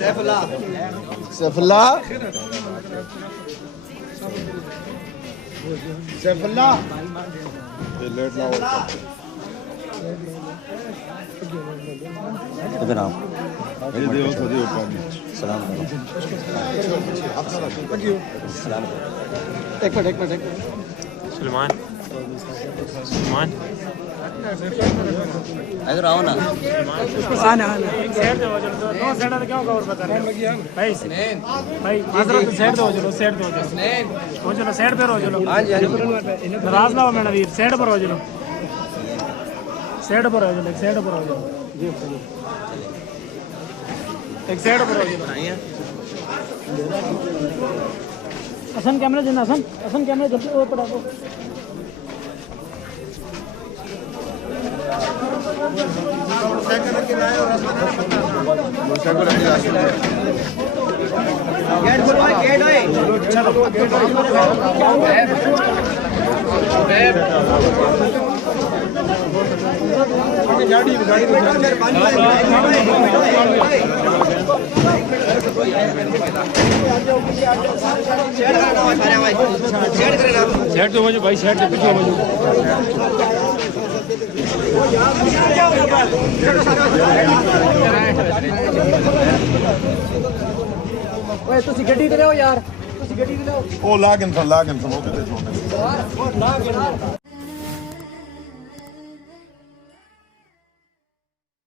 Saifullah Saifullah late ना हो इधर आओ। सलाम एक मिनट सलमान सलमान इधर आओ ना। आना एक साइड दो चलो दो साइड तो क्यों कवर बता रहे भाई भाई हजरत साइड दो चलो साइड दो चलो साइड पे रहो चलो। हां जी नाराज ना हो मेरा वीर साइड पर हो चलो साइड पर हो चलो एक साइड पर हो चलो एक साइड पर हो चलो। हसन कैमरा देना हसन कैमरा जल्दी और पड़ा दो। गेट खोलो गेट है चलो गाड़ी शेड तो भाई शेड के पीछे ओए तुसी गड्डी ते रहो यार तुसी गड्डी ते रहो ओ लाग इन वो किते छोड़